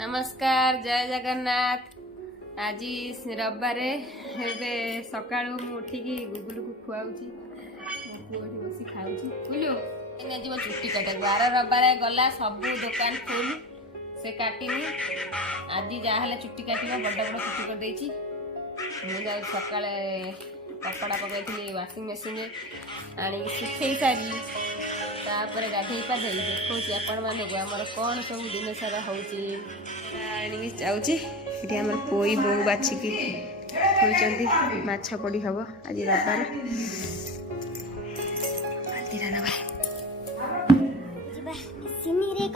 नमस्कार जय जगन्नाथ। आज रविवार सका उठिकी गुगुलू को खुआऊँगी बस खाऊँ बुझो चुट्टी काटे बार रविवार गला सब दुकान फुल से काटिनी आज जहाँ चुट्टी काट बड़ बड़ चुट्टी करदे मुझे सका कपड़ा पकई वाशिंग मशीन आनी सुखे सारी तापर गाधे पाधे देखा आपण मानक आमर कौन सब दिन सारा होमर पोई बो बाछिकी थोड़ी माछ पड़ी हम आज रविवार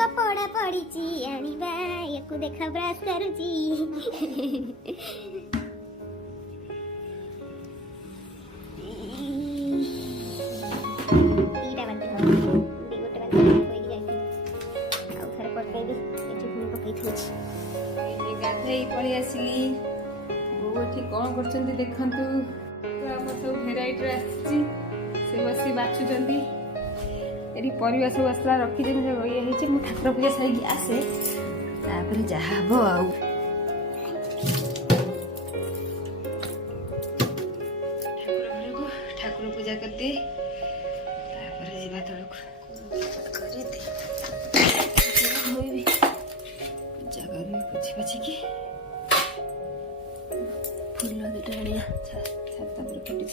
कपड़ा पड़ी आनिबा याकू देखा ब्रश करूची गाधे पलि आसली बो एठी कौन कर देखु सब भेराइटी आसी बसी बाछुंट ये परिवा सब आसला रखी ये मुझे ठाकुर पूजा सारी आसे तापर जहाँ हम ठाकुर पूजा करते जावा तलक जगह पोछी पोछिकी फुल दुटा आनिया छाता पर फुटी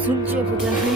सूर्य पूजा है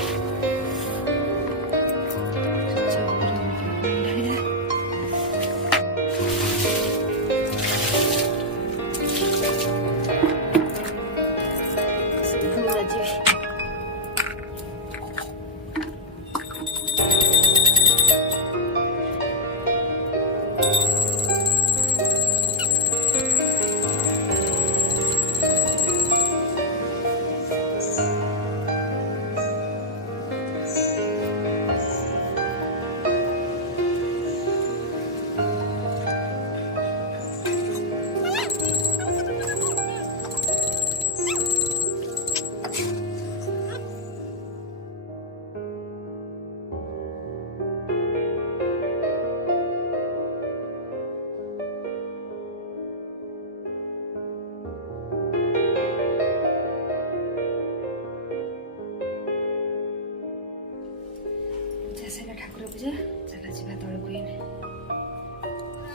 ठाकुर पूजा चला जा तलक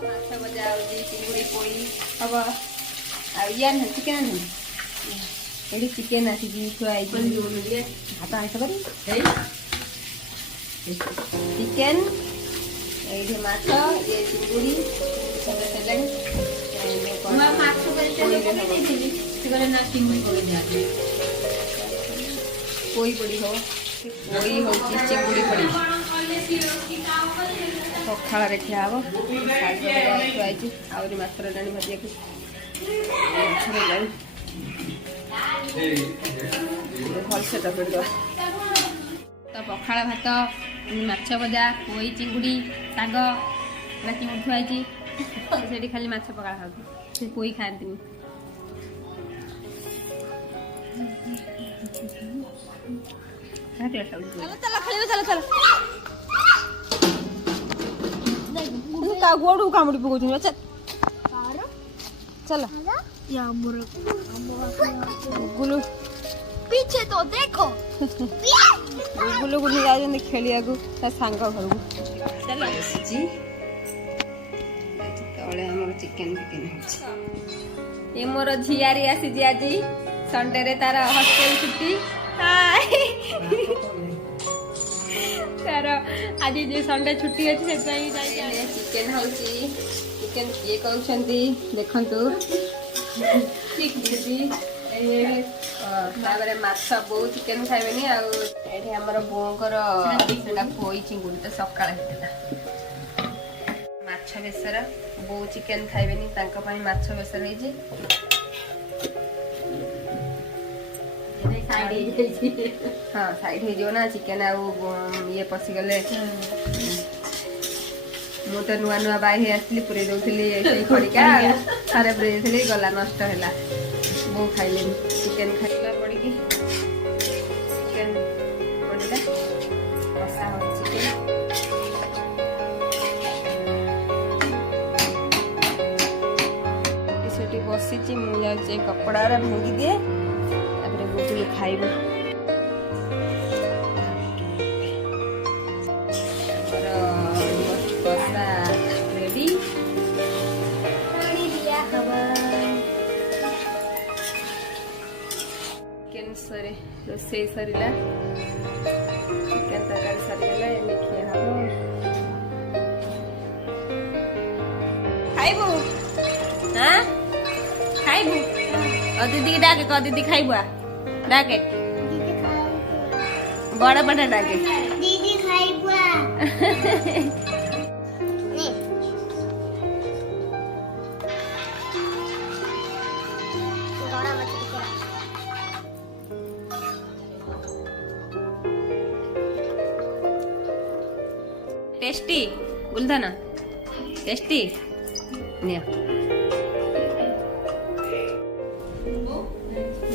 माछ भजा चिंगुड़ी पोई हम या चिकेन ये चिकेन आसिक खुआई हाथ आइस कर चिकेन ये माछ ये चिंगुड़ी पोई पड़ी हो पोई हो चिंगुड़ी पड़ी पखाड़ खिया हम खुआई आहरी माथर डाणी भाजिया भलसे टपड़ दे तो पखाड़ भात माछ भजा पोई चिंगुड़ी शाग चिंगुड़ी खुआई से खाली माछ पखाड़ खाऊ पोई खाती गोड़ू कामुड़ी पकड़ चल गुगुलू पीछे तो देखो गुगुलू गुली जाए खेलिया सांग घर को चल तले आम चिकेन फिकेन ये मोर झियारी आसी आज संडे रे तार हॉस्टेल छुट्टी तार आज जो संडे छुट्टी अच्छी से चिकेन हो चिकेन किए कहते देखु माछ बो चिकेन खाइबेनी आमर बोकर पोई चिंगुड़ी तो सकाल माछ ମାଛ ବେସର ବୋଉ ଚିକେନ ଖାଇବେନି ତାଙ୍କ ପାଇଁ ମାଛ ବେସର ହେଇଛି ହଁ ସାଇଡ୍ ହେଇଯିବ ନା ଚିକେନ ଆଉ ଇଏ ପଶିଗଲେ ମୁଁ ତ ନୂଆ ନୂଆ ବାଇ ହେଇ ଆସିଥିଲି ପୁରେଇ ଦଉଥିଲି ସେଇ ଖଡ଼ିକା ଥରେ ପୁରେଇ ଦେଇଥିଲି ଗଲା ନଷ୍ଟ ହେଲା ବୋଉ ଖାଇଲେନି ଚିକେନ ଖାଇଲା ପଡ଼ିକି ଚିକେନ ପଡ଼ିଲା କଷା ହଉଛି ଚିକେନ ସେଠି ବସିଛି ମୁଁ ଯାଉଛି କପଡ଼ାରେ ଭାଙ୍ଗି ଦିଏ ତାପରେ ଗୁଗୁଲୁ ଖାଇବ ଆମର କଷା ରେଡି ଦିଆହବ ଚିକେନ ରୋଷେଇ ସରିଲା ଚିକେନ ତରକାରୀ ସରିଗଲା ଏନେ ଖିଆ ହବ ଖାଇବୁ हाँ खाइबू दीदी के डाके कह दीदी खाइबू डाके बड़ा बड़ा डाके दीदी खाइबू टेस्टी गुलधना टेस्टी निया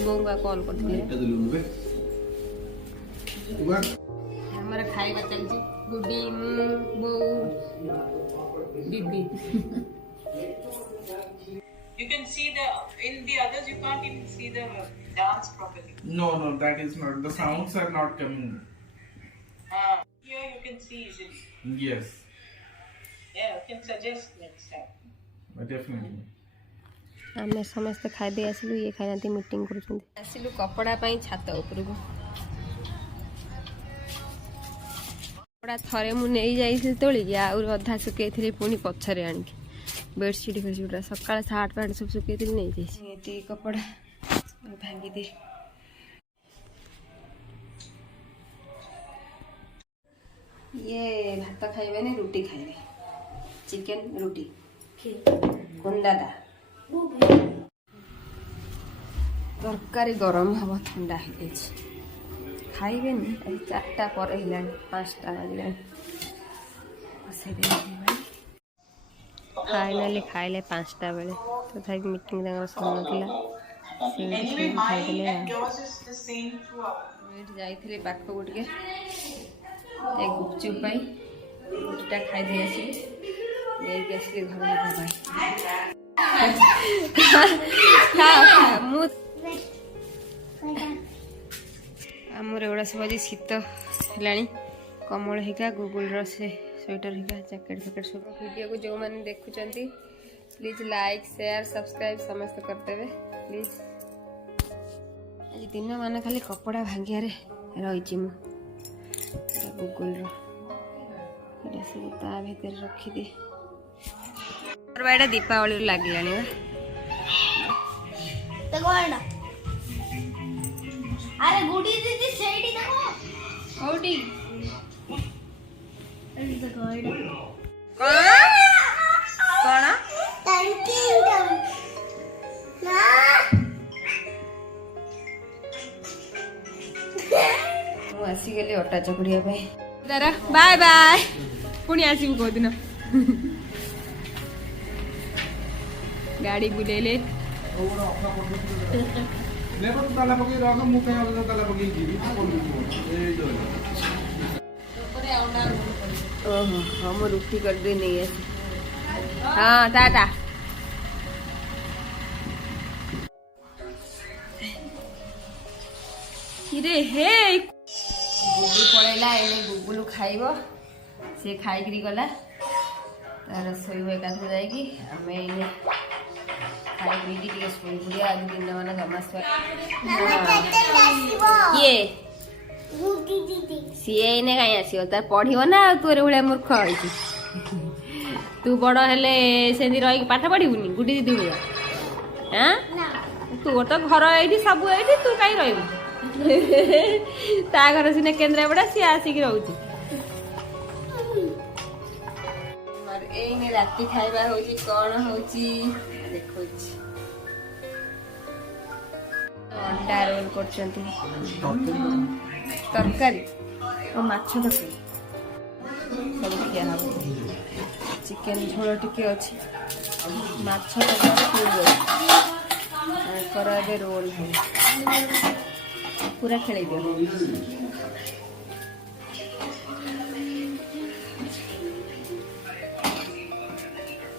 बोंगा कॉल करथिले हमरा खाइबा चलछि गुडी मु बो दीदी You can see in the others you can't even see the dance properly. No, that is not. The sounds are not coming. Here you can see easily. Yes, Yeah, you can suggest next time. definitely. आमे समस्त खाई दे आसिलु ये खाइनाती meeting करूछंती आसिलु कपड़ा पई छात उपरको कपड़ा थरे मु नै जाईथि तोली आ और अधा सुकेइथिले पुनी पछरे आनिके बेडशीट फेडशीट सकाळ सार्ट पैंट सब सुकेइथिले नै जाईछि एती कपड़ा भांगी दे ये भात खाइबे ने रोटी खाइबे चिकेन रोटी कुंदादा तरकारी गरम हवा ठंडा हो खाइबे चार्टा पर 5टा बजला फाइनाली खाइले 5टा बेले तथा meeting Sarna Anyway, mine and yours is the same throughout. जाइए पाख को गुपचुप गोटा खाई दे आसिली घर आमर एगुड़ा सब आज शीत है कमल हिका गुगुल से स्वेटर हिका जैकेट फैकेट सब वीडियो को जो मैंने देखुं प्लीज लाइक शेयर सब्सक्राइब समस्त करदेवे प्लीज आज दिन मान खाली कपड़ा भांगिया रही गुगुल सब ता भर रखिदे दीपावली लगे अरे गुडी दीदी सेठी देखो ओडी कौन टंकिंग ना मु आसी गेली अटा चकुड़िया पे दादा बाय बाय पुणी आसीबु को दिन गाड़ी बुलेले लेबर ताला पकई रख मु कहीं अलग ताला पकई जीवी ए जो ओहो हम रुटी कर दे नहीं है हां टाटा किरे हे गुगु पळेला एने गुगुलु खाइबो से खाइकरी गला तार सोइबो एकाथरे जाईकी हमें एने खाइकरी टिके सोइ बुडिया आज दिन माने जमास ये गुडी दीदी सी एने काई आसीओ तार पढिबो ना तोरे भले मूर्ख होइची तू बड़ हेले सेंदी रही पाठ पढ़िबुनी गुडी दीदी भलिया हां ना तू तो घर एठी सब एठी तू काई रहबू ता घर सिने केंद्रापड़ा सी आसिक रहउची ଏଇନେ ରାତି ଖାଇବା ହଉଛି କଣ ହଉଛି ଦେଖୁଛି। ଅଣ୍ଡା ରୋଲ କରୁଛନ୍ତି, ତରକାରୀ ଆଉ ମାଛ ତରକାରୀ ସବୁ ଖିଆ ହବ। ଚିକେନ ଝୋଳ ଟିକେ ଅଛି, ମାଛ ତରକାରୀ ପୁରୀ ଅଛି, ତାଙ୍କର ଏବେ ରୋଲ ହବ। ପୁରା ଖେଳେଇ ଦିଅ।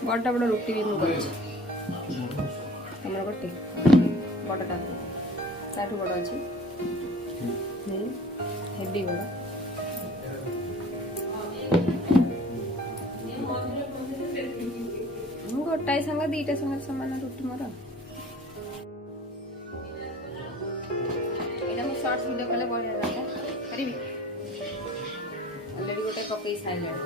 ବଡ଼ ବଡ଼ ରୁଟି ବି ମୁଁ କରିଛି। ତମର ଗୋଟେ ବଡ଼ଟା ତାଠୁ ବଡ଼ ଅଛି, ହେଭି ବଡ଼। ମୁଁ ଗୋଟାଏ ସାଙ୍ଗ ଦିଟା ସାଙ୍ଗରେ ସମାନ ରୁଟି ମୋର। ଏଇଟା ମୁଁ ସର୍ଟ ଭିଡ଼ିଓ କଲେ ବଢ଼ିଆ ଲାଗେ କରିବି। ଅଲରେଡ଼ି ଗୋଟେ ପକେଇ ସାରିଲାଣି।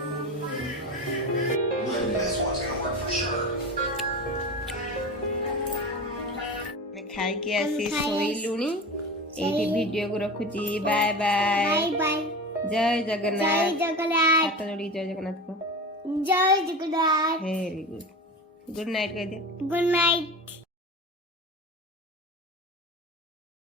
ଖାଇକି ଆସି ଶୋଇଲୁଣି। ଏଇଠି ଭିଡ଼ିଓକୁ ରଖୁଛି। Bye bye. Bye bye. ଜୟ ଜଗନ୍ନାଥ। जय जगन्नाथ। ହାତ ଯୋଡ଼ିକି ଜୟ ଜଗନ୍ନାଥ କହ। जय Jagannath. Very good. Good night କହିଦିଅ। Good night.